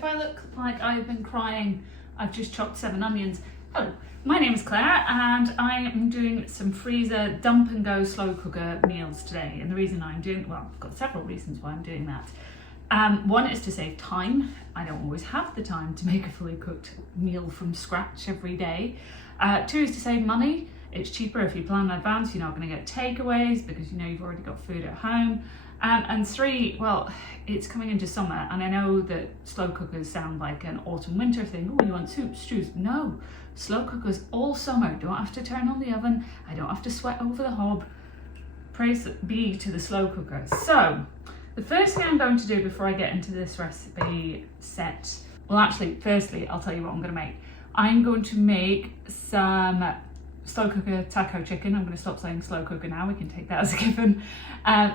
if I look like I've been crying, I've just chopped 7 onions. Hello, my name is Claire and I am doing some freezer dump and go slow cooker meals today. And the reason I'm doing, well, I've got several reasons why I'm doing that. One is to save time. I don't always have the time to make a fully cooked meal from scratch every day. 2 is to save money. It's cheaper if you plan in advance. You're not going to get takeaways because you know you've already got food at home. And 3, well, it's coming into summer and I know that slow cookers sound like an autumn winter thing. Oh, you want soup, stews? No, slow cookers all summer. Don't have to turn on the oven. I don't have to sweat over the hob. Praise be to the slow cooker. So the first thing I'm going to do before I get into this recipe set, well actually, firstly, I'll tell you what I'm going to make. I'm going to make some slow cooker taco chicken. I'm going to stop saying slow cooker now, we can take that as a given.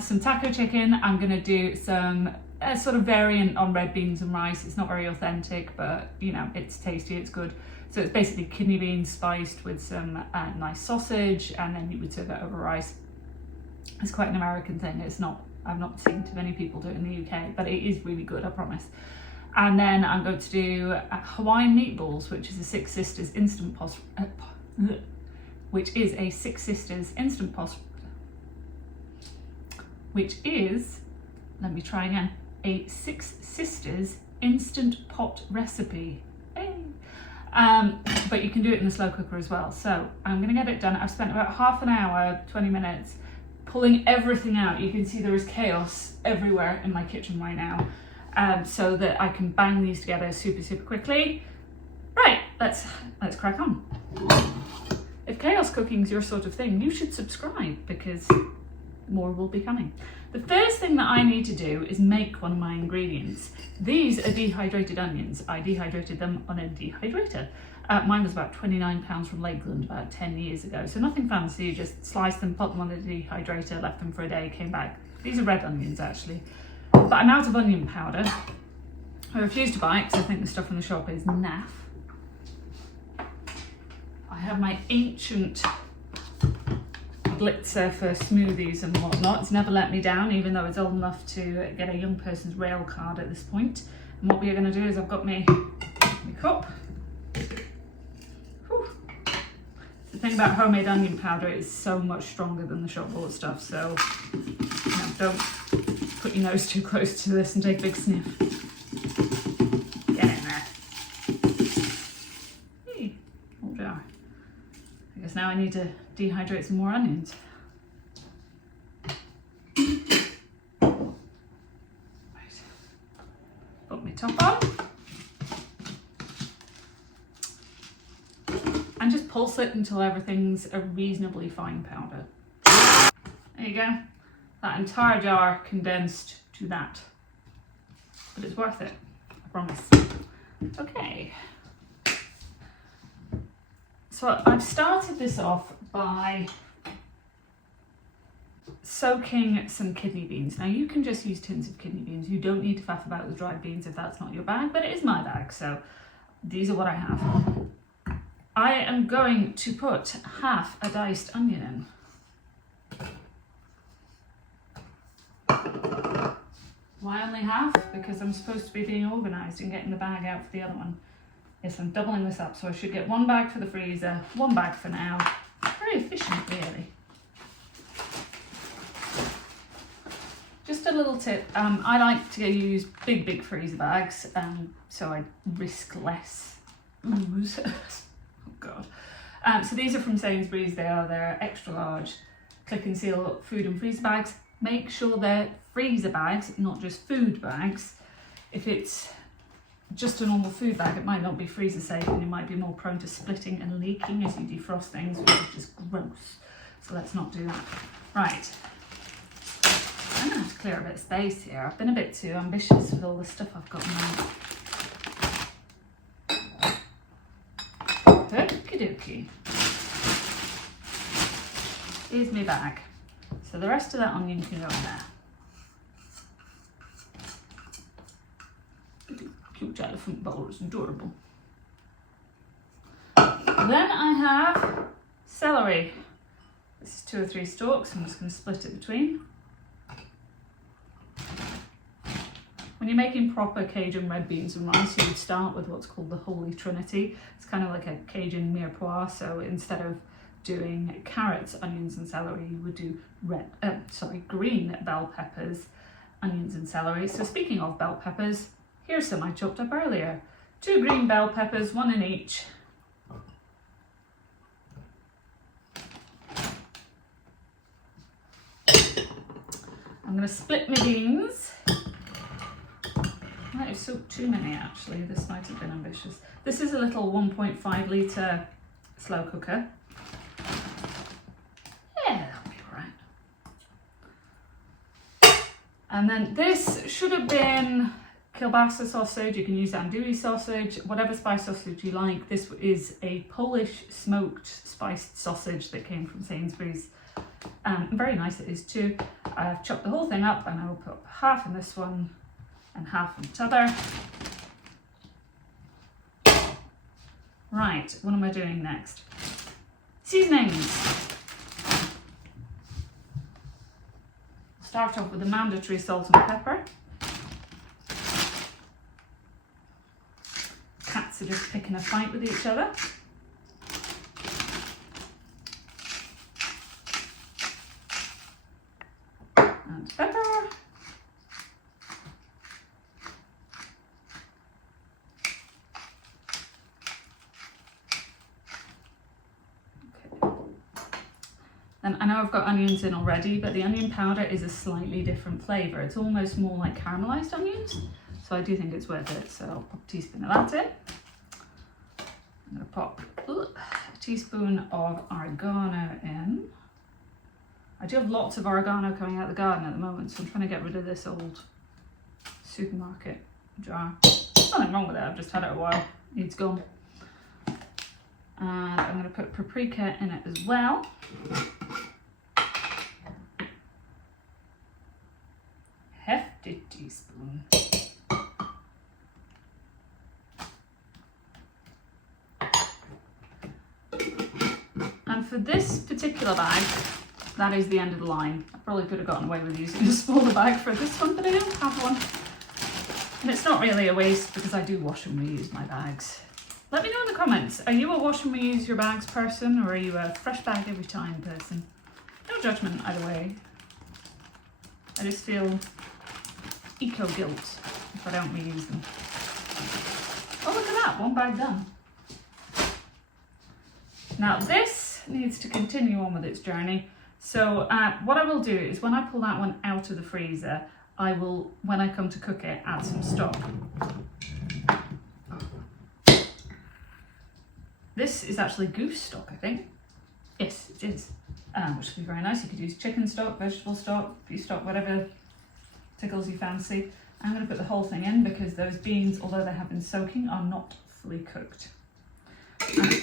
Some taco chicken. I'm going to do some sort of variant on red beans and rice. It's not very authentic, but you know, it's tasty, it's good. So it's basically kidney beans spiced with some nice sausage, and then you would serve that over rice. It's quite an American thing. It's not, I've not seen too many people do it in the UK, but it is really good, I promise. And then I'm going to do Hawaiian Meatballs, which is a Six Sisters instant pasta. Which is a Six Sisters instant pot, which is, let me try again, a Six Sisters instant pot recipe. Hey. But you can do it in the slow cooker as well. So I'm gonna get it done. I've spent about half an hour, 20 minutes, pulling everything out. You can see there is chaos everywhere in my kitchen right now, so that I can bang these together super quickly. Right, let's crack on. If chaos cooking's your sort of thing, you should subscribe because more will be coming. The first thing that I need to do is make one of my ingredients. These are dehydrated onions. I dehydrated them on a dehydrator. Mine was about £29 from Lakeland about 10 years ago. So nothing fancy, you just sliced them, put them on the dehydrator, left them for a day, came back. These are red onions actually. But I'm out of onion powder. I refuse to buy it because I think the stuff in the shop is naff. I have my ancient Blitzer for smoothies and whatnot. It's never let me down, even though it's old enough to get a young person's rail card at this point. And what we are going to do is I've got my cup. Whew. The thing about homemade onion powder is so much stronger than the shop bought stuff, so you know, don't put your nose too close to this and take a big sniff. Get in there. Hey, old jar. I guess now I need to dehydrate some more onions. Right. Put my top on. And just pulse it until everything's a reasonably fine powder. There you go. That entire jar condensed to that. But it's worth it, I promise. Okay. So I've started this off by soaking some kidney beans. Now you can just use tins of kidney beans. You don't need to faff about with dried beans if that's not your bag, but it is my bag, so these are what I have. I am going to put half a diced onion in. Why only half? Because I'm supposed to be being organised and getting the bag out for the other one. Yes, I'm doubling this up, so I should get 1 bag for the freezer, 1 bag for now. Very efficient, really. Just a little tip, I like to use big freezer bags, so I risk less ooze. Oh God. So these are from Sainsbury's. They're extra large click and seal food and freezer bags. Make sure they're freezer bags, not just food bags. If it's just a normal food bag, it might not be freezer safe and you might be more prone to splitting and leaking as you defrost things, which is just gross. So let's not do that. Right. I'm gonna have to clear a bit of space here. I've been a bit too ambitious with all the stuff I've got now. Okie dokie. Here's my bag. So the rest of that onion can go in there. Cute elephant bowl, it's adorable. Then I have celery. This is 2 or 3 stalks. I'm just going to split it between. When you're making proper Cajun red beans and rice, you would start with what's called the Holy Trinity. It's kind of like a Cajun mirepoix, so instead of doing carrots, onions and celery, you would do green bell peppers, onions and celery. So speaking of bell peppers, here's some I chopped up earlier. 2 green bell peppers, 1 in each. I'm going to split my beans. I might have soaked too many actually, this might have been ambitious. This is a little 1.5 litre slow cooker. Yeah, that'll be alright. And then this should have been kielbasa sausage. You can use andouille sausage, whatever spice sausage you like. This is a Polish smoked spiced sausage that came from Sainsbury's. Very nice it is too. I've chopped the whole thing up and I will put half in this one and half in the other. Right, what am I doing next? Seasonings. Start off with the mandatory salt and pepper. Cats are just picking a fight with each other. And pepper. And I know I've got onions in already, but the onion powder is a slightly different flavour. It's almost more like caramelised onions, so I do think it's worth it. So I'll pop a teaspoon of that in. I'm going to pop a teaspoon of oregano in. I do have lots of oregano coming out of the garden at the moment, so I'm trying to get rid of this old supermarket jar. Nothing wrong with it, I've just had it a while. It's gone. And I'm going to put paprika in it as well. Hefty teaspoon. And for this particular bag, that is the end of the line. I probably could have gotten away with using a smaller bag for this one, but I don't have one. And it's not really a waste because I do wash and reuse my bags. Let me know in the comments, are you a wash and reuse your bags person, or are you a fresh bag every time person? No judgment either way. I just feel eco-guilt if I don't reuse them. Oh, look at that, one bag done. Now this needs to continue on with its journey. So what I will do is when I pull that one out of the freezer, I will, when I come to cook it, add some stock. This is actually goose stock, I think. Yes, it is. Which would be very nice. You could use chicken stock, vegetable stock, beef stock, whatever tickles you fancy. I'm going to put the whole thing in because those beans, although they have been soaking, are not fully cooked.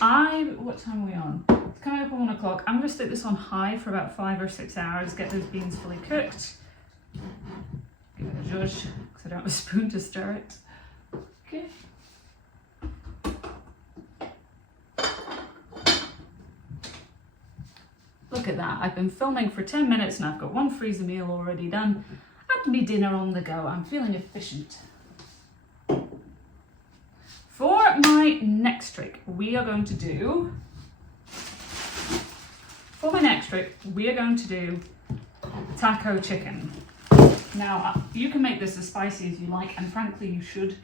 And what time are we on? It's coming up at 1 o'clock. I'm going to stick this on high for about 5 or 6 hours, get those beans fully cooked. Give it a zhuzh, because I don't have a spoon to stir it. Okay. Look at that, I've been filming for 10 minutes and I've got 1 freezer meal already done and me dinner on the go. I'm feeling efficient. For my next trick, we are going to do taco chicken. Now, you can make this as spicy as you like, and frankly you should,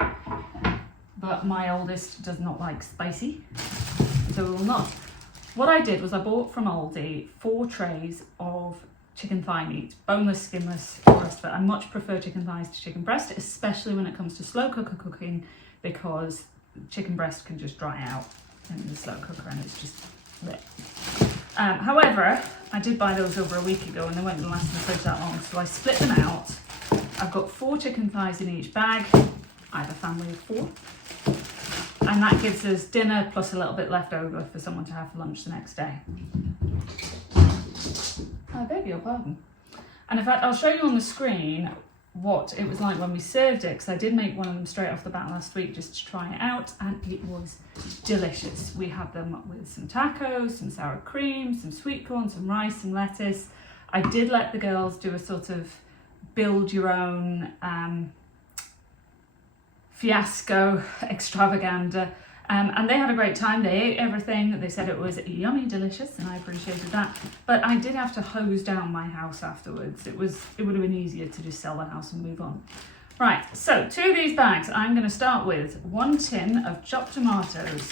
but my oldest does not like spicy, so we will not. What I did was I bought from Aldi 4 trays of chicken thigh meat, boneless, skinless, the rest of it. I much prefer chicken thighs to chicken breast, especially when it comes to slow cooker cooking, because chicken breast can just dry out in the slow cooker and it's just lit. However, I did buy those over a week ago and they weren't going to last in the fridge that long, so I split them out. I've got 4 chicken thighs in each bag. I have a family of 4. And that gives us dinner plus a little bit left over for someone to have for lunch the next day. I beg your pardon. And in fact, I'll show you on the screen what it was like when we served it, because I did make one of them straight off the bat last week just to try it out, and it was delicious. We had them with some tacos, some sour cream, some sweet corn, some rice, some lettuce. I did let the girls do a sort of build your own fiasco extravaganza. And they had a great time. They ate everything. They said it was yummy, delicious, and I appreciated that. But I did have to hose down my house afterwards. It would have been easier to just sell the house and move on. Right, so 2 of these bags. I'm going to start with 1 tin of chopped tomatoes.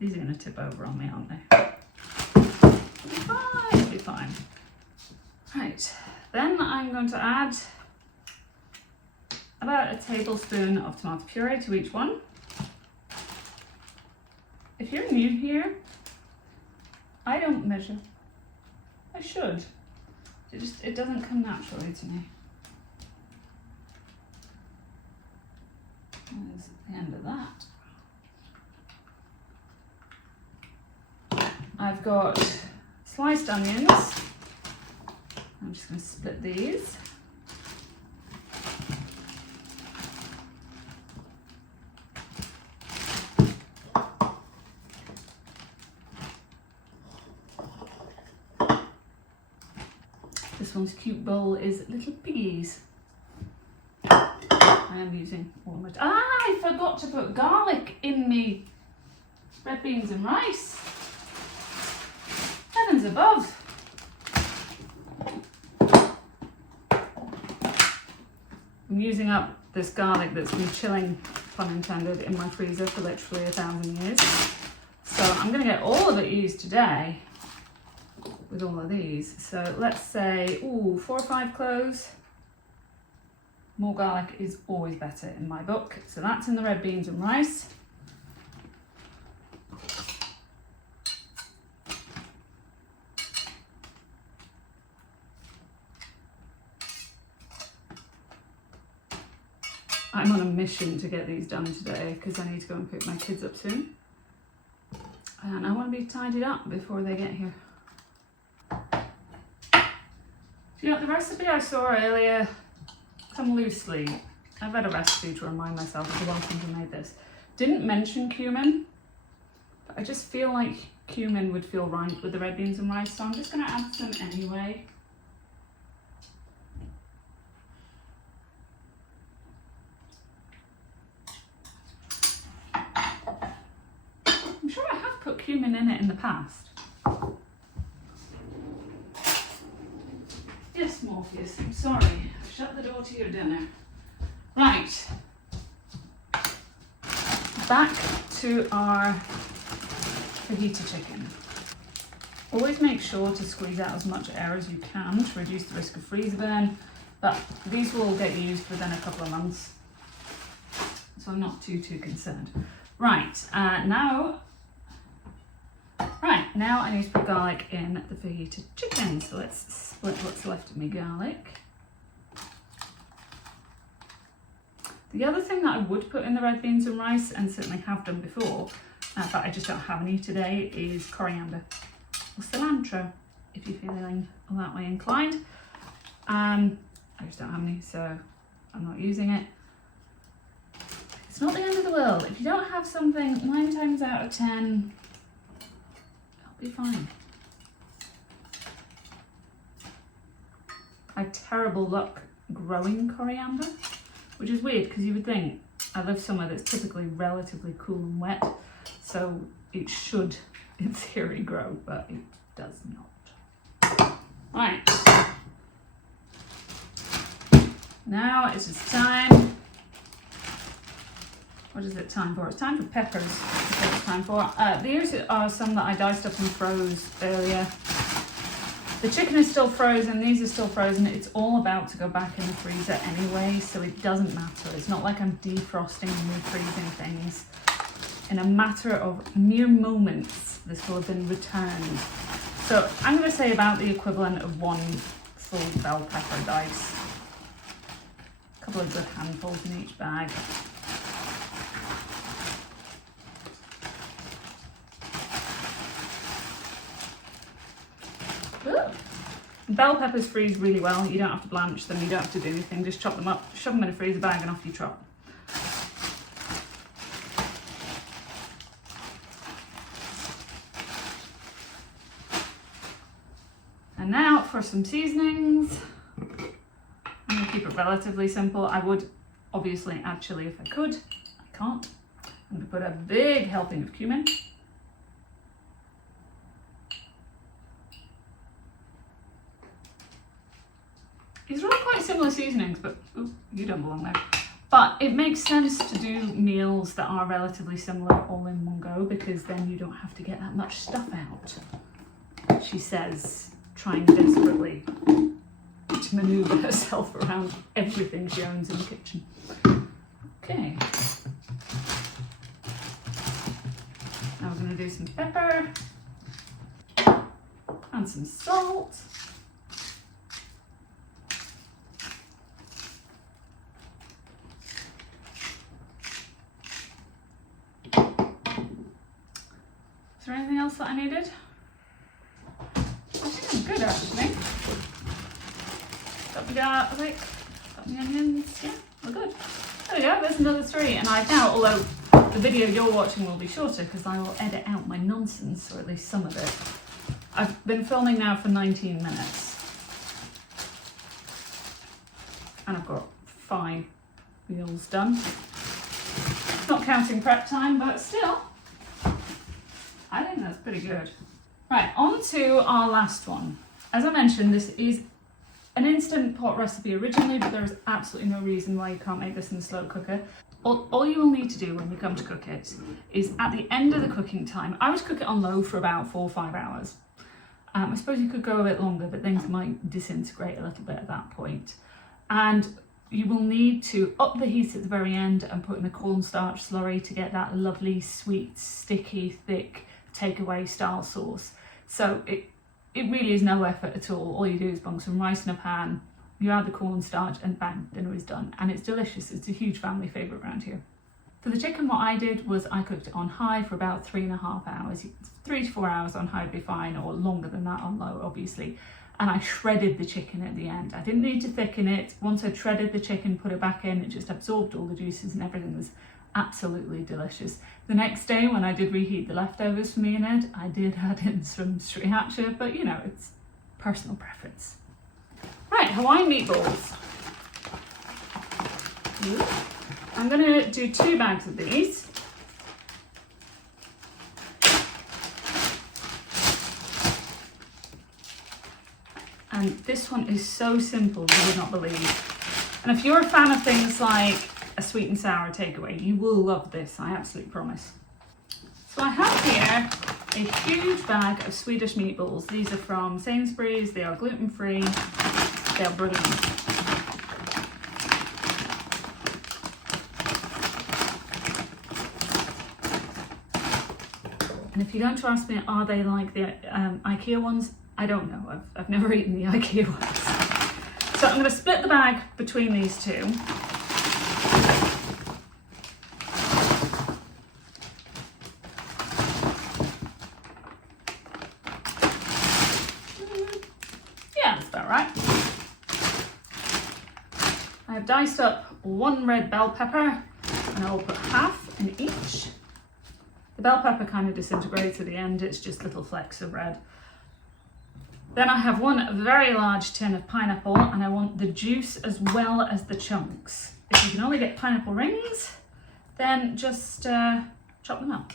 These are going to tip over on me, aren't they? It'll be fine, it'll be fine. Right, then I'm going to add about a tablespoon of tomato puree to each one. If you're new here, I don't measure. I should. It doesn't come naturally to me. There's the end of that. I've got sliced onions. I'm just going to split these. This one's cute bowl is little piggies. I am using almond. I forgot to put garlic in me red beans and rice. Heavens above. I'm using up this garlic that's been chilling, pun intended, in my freezer for literally 1,000 years. So I'm going to get all of it used today with all of these. So let's say, 4 or 5 cloves. More garlic is always better in my book. So that's in the red beans and rice. I'm on a mission to get these done today because I need to go and pick my kids up soon. And I want to be tidied up before they get here. You know, the recipe I saw earlier, come loosely. I've read a recipe to remind myself of the one thing I made this. Didn't mention cumin, but I just feel like cumin would feel right with the red beans and rice, so I'm just going to add some anyway. I'm sure I have put cumin in it in the past. Yes, Morpheus, I'm sorry. I've shut the door to your dinner. Right. Back to our fajita chicken. Always make sure to squeeze out as much air as you can to reduce the risk of freezer burn, but these will get used within a couple of months, so I'm not too concerned. Right, now I need to put garlic in the fajita chicken. So let's split what's left of my garlic. The other thing that I would put in the red beans and rice, and certainly have done before, but I just don't have any today, is coriander or cilantro, if you're feeling that way inclined. I just don't have any, so I'm not using it. It's not the end of the world. If you don't have something, 9 times out of 10, be fine. I have terrible luck growing coriander, which is weird because you would think I live somewhere that's typically relatively cool and wet, so it should in theory grow, but it does not. Right, now it's just time. What is it time for? It's time for peppers. That's what it's time for. These are some that I diced up and froze earlier. The chicken is still frozen, these are still frozen. It's all about to go back in the freezer anyway, so it doesn't matter. It's not like I'm defrosting and refreezing things. In a matter of mere moments, this will have been returned. So I'm going to say about the equivalent of 1 full bell pepper dice. A couple of good handfuls in each bag. Ooh. Bell peppers freeze really well. You don't have to blanch them, you don't have to do anything. Just chop them up, shove them in a freezer bag and off you trot. And now for some seasonings. I'm going to keep it relatively simple. I would obviously add chili if I could. I can't. I'm going to put a big helping of cumin. These are all quite similar seasonings, but ooh, you don't belong there. But it makes sense to do meals that are relatively similar all in one go, because then you don't have to get that much stuff out. She says, trying desperately to maneuver herself around everything she owns in the kitchen. Okay. Now we're going to do some pepper and some salt. Is there anything else that I needed? I think I'm good actually. Got the garlic, got the onions, yeah, we're good. There we go, there's another 3. And I doubt, although the video you're watching will be shorter because I will edit out my nonsense, or at least some of it. I've been filming now for 19 minutes. And I've got 5 meals done. Not counting prep time, but still. I think that's pretty good. Right, on to our last one. As I mentioned, this is an instant pot recipe originally, but there is absolutely no reason why you can't make this in the slow cooker. All you will need to do when you come to cook it is at the end of the cooking time, I would cook it on low for about 4 or 5 hours. I suppose you could go a bit longer, but things might disintegrate a little bit at that point. And you will need to up the heat at the very end and put in a cornstarch slurry to get that lovely, sweet, sticky, thick takeaway style sauce. So it really is no effort at all. All you do is bung some rice in a pan, you add the cornstarch, and bang, dinner is done. And it's delicious. It's a huge family favourite around here. For the chicken, what I did was I cooked it on high for about 3.5 hours. 3 to 4 hours on high would be fine, or longer than that on low, obviously. And I shredded the chicken at the end. I didn't need to thicken it. Once I shredded the chicken, put it back in, it just absorbed all the juices and everything was absolutely delicious. The next day when I did reheat the leftovers for me and Ed, I did add in some sriracha, but you know, it's personal preference. Right, Hawaiian meatballs. I'm gonna do 2 bags of these. And this one is so simple, you would not believe. And if you're a fan of things like a sweet and sour takeaway, you will love this, I absolutely promise. So I have here a huge bag of Swedish meatballs. These are from Sainsbury's, they are gluten-free, they are brilliant. And if you're going to ask me, are they like the IKEA ones? I don't know, I've never eaten the IKEA ones. So I'm going to split the bag between these 2. Yeah, that's about right. I have diced up 1 red bell pepper, and I'll put half in each. The bell pepper kind of disintegrates at the end, it's just little flecks of red. Then I have 1 very large tin of pineapple, and I want the juice as well as the chunks. If you can only get pineapple rings, then just chop them up.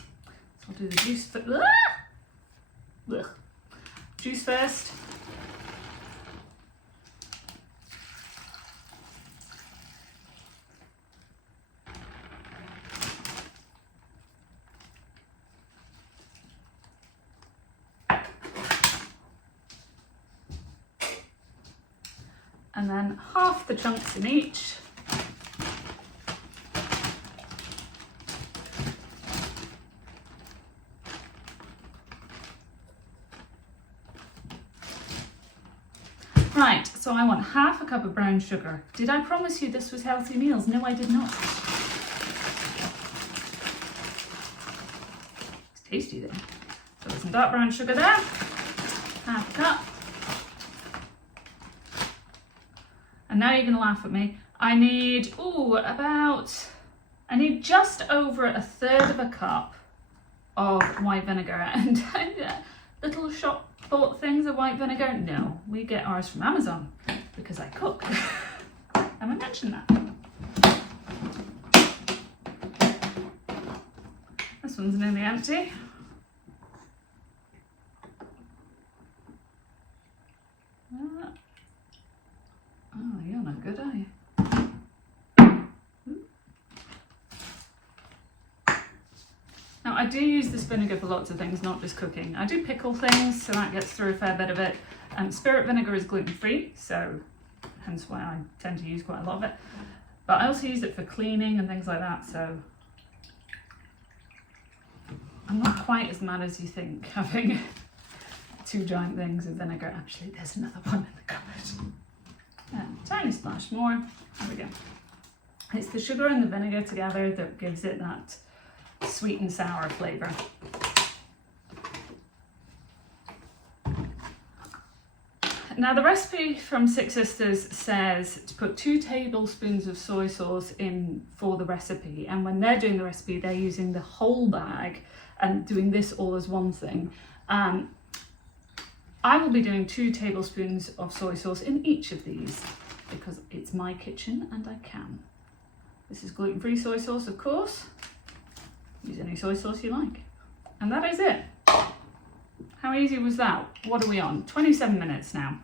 So I'll do the juice first. Juice first. And then half the chunks in each. Right, so I want half a cup of brown sugar. Did I promise you this was healthy meals? No, I did not. It's tasty though. So there's some dark brown sugar there, half a cup. And now you're going to laugh at me. I need, I need just over 1/3 of a cup of white vinegar. And little shop bought things of white vinegar? No, we get ours from Amazon because I cook. Have I mentioned that? This one's nearly empty. Oh, you're not good, are you? Now, I do use this vinegar for lots of things, not just cooking. I do pickle things, so that gets through a fair bit of it. Spirit vinegar is gluten-free, so hence why I tend to use quite a lot of it. But I also use it for cleaning and things like that, so I'm not quite as mad as you think, having 2 giant things of vinegar. Actually, there's another one in the cupboard. Tiny splash more. There we go. It's the sugar and the vinegar together that gives it that sweet and sour flavour. Now the recipe from Six Sisters says to put 2 tablespoons of soy sauce in for the recipe, and when they're doing the recipe they're using the whole bag and doing this all as one thing. I will be doing 2 tablespoons of soy sauce in each of these because it's my kitchen and I can. This is gluten-free soy sauce, of course. Use any soy sauce you like. And that is it. How easy was that? What are we on? 27 minutes now.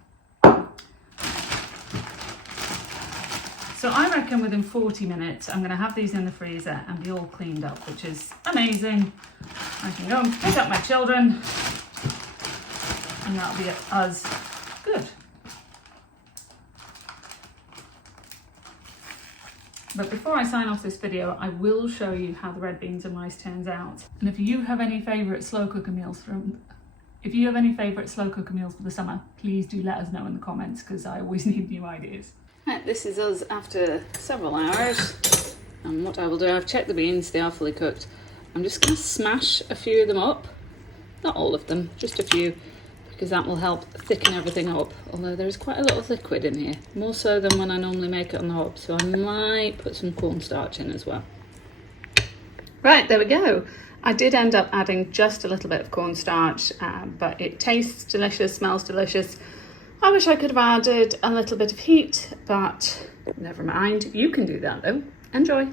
So I reckon within 40 minutes I'm going to have these in the freezer and be all cleaned up, which is amazing. I can go and pick up my children and that'll be us good. But before I sign off this video, I will show you how the red beans and rice turns out. And if you have any favourite slow cooker meals for the summer, please do let us know in the comments because I always need new ideas. Right, this is us after several hours. And what I will do, I've checked the beans, they are fully cooked. I'm just going to smash a few of them up. Not all of them, just a few, because that will help thicken everything up. Although there is quite a lot of liquid in here, more so than when I normally make it on the hob. So I might put some cornstarch in as well. Right, there we go. I did end up adding just a little bit of cornstarch, but it tastes delicious, smells delicious. I wish I could have added a little bit of heat, but never mind. You can do that though. Enjoy.